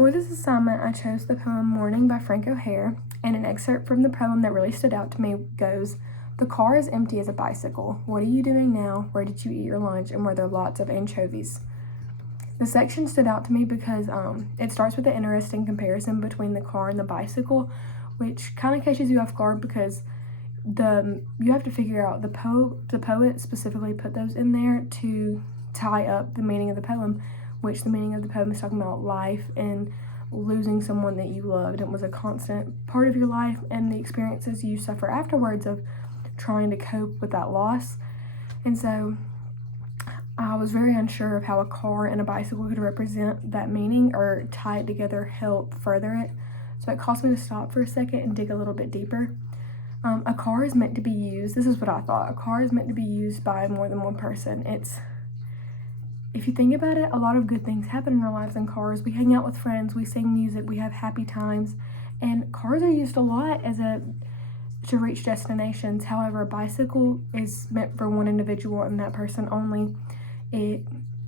For this assignment, I chose the poem Morning by Frank O'Hare, and an excerpt from the poem that really stood out to me goes, "The car is empty as a bicycle. What are you doing now? Where did you eat your lunch? And were there lots of anchovies?" The section stood out to me because it starts with an interesting comparison between the car and the bicycle, which kind of catches you off guard because you have to figure out the poet specifically put those in there to tie up the meaning of the poem, which the meaning of the poem is talking about life and losing someone that you loved and was a constant part of your life, and the experiences you suffer afterwards of trying to cope with that loss. And so I was very unsure of how a car and a bicycle could represent that meaning or tie it together, help further it. So it caused me to stop for a second and dig a little bit deeper. A car is meant to be used, this is what I thought, a car is meant to be used by more than one person. If you think about it, a lot of good things happen in our lives in cars. We hang out with friends, we sing music, we have happy times, and cars are used a lot to reach destinations. However, a bicycle is meant for one individual and that person only. It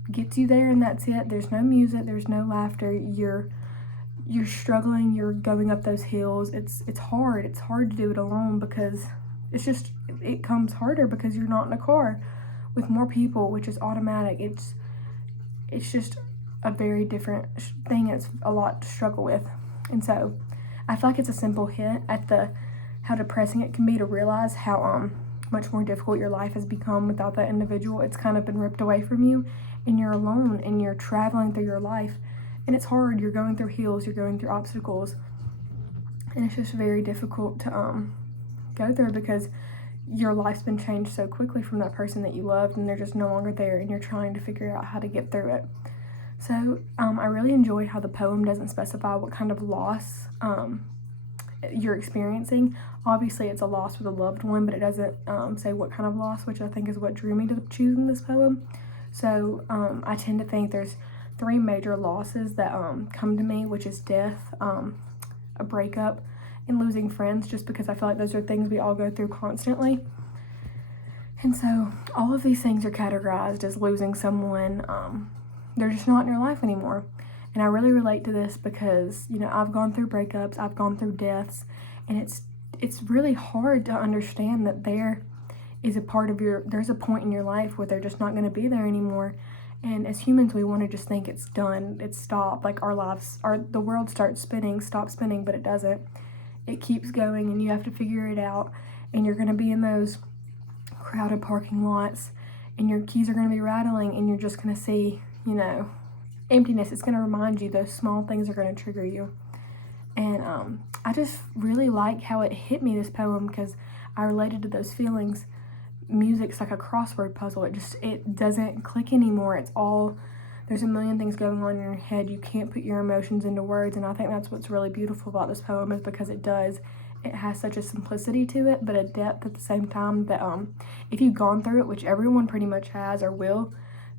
gets you there and that's it. There's no music, there's no laughter. You're struggling, you're going up those hills. It's hard to do it alone because it comes harder because you're not in a car with more people, which is automatic. It's just a very different thing. It's a lot to struggle with. And so I feel like it's a simple hit at how depressing it can be to realize how much more difficult your life has become without that individual. It's kind of been ripped away from you and you're alone and you're traveling through your life. And it's hard, you're going through hills, you're going through obstacles, and it's just very difficult to go through because your life's been changed so quickly from that person that you loved and they're just no longer there and you're trying to figure out how to get through it. So I really enjoyed how the poem doesn't specify what kind of loss you're experiencing. Obviously it's a loss with a loved one, but it doesn't say what kind of loss, which I think is what drew me to choosing this poem. So I tend to think there's 3 major losses that come to me, which is death, a breakup, and losing friends, just because I feel like those are things we all go through constantly. And so all of these things are categorized as losing someone. They're just not in your life anymore. And I really relate to this because, I've gone through breakups, I've gone through deaths, and it's really hard to understand that there's a point in your life where they're just not going to be there anymore. And as humans, we want to just think it's done, it's stopped, like the world stops spinning, but it doesn't. It keeps going and you have to figure it out, and you're going to be in those crowded parking lots and your keys are going to be rattling and you're just going to see, emptiness. It's going to remind you, those small things are going to trigger you. And I just really like how it hit me, this poem, because I related to those feelings. Music's like a crossword puzzle. It doesn't click anymore. There's a million things going on in your head. You can't put your emotions into words, and I think that's what's really beautiful about this poem, is because it has such a simplicity to it, but a depth at the same time that if you've gone through it, which everyone pretty much has or will,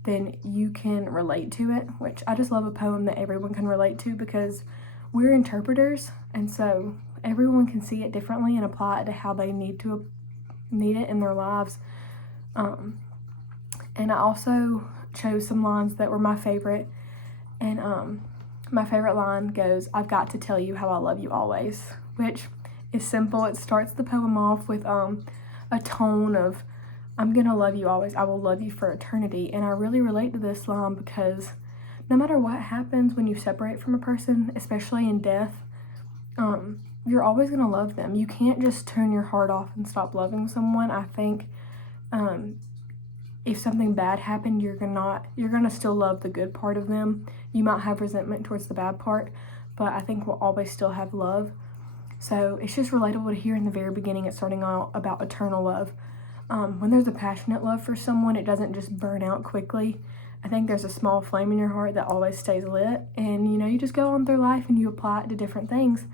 then you can relate to it, which I just love a poem that everyone can relate to, because we're interpreters, and so everyone can see it differently and apply it to how they need it in their lives. And I also chose some lines that were my favorite, and my favorite line goes, "I've got to tell you how I love you always," which is simple. It starts the poem off with a tone of, "I'm gonna love you always, I will love you for eternity." And I really relate to this line because no matter what happens when you separate from a person, especially in death, you're always gonna love them. You can't just turn your heart off and stop loving someone. I think if something bad happened, you're gonna still love the good part of them. You might have resentment towards the bad part, but I think we'll always still have love. So it's just relatable to hear in the very beginning, it's starting out about eternal love. When there's a passionate love for someone, it doesn't just burn out quickly. I think there's a small flame in your heart that always stays lit, and you just go on through life and you apply it to different things.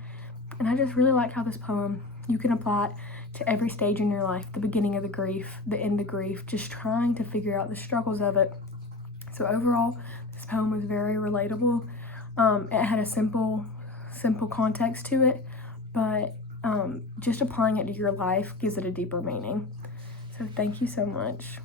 And I just really like how this poem, you can apply it to every stage in your life, the beginning of the grief, the end of grief, just trying to figure out the struggles of it. So overall, this poem was very relatable. It had a simple context to it, but just applying it to your life gives it a deeper meaning. So thank you so much.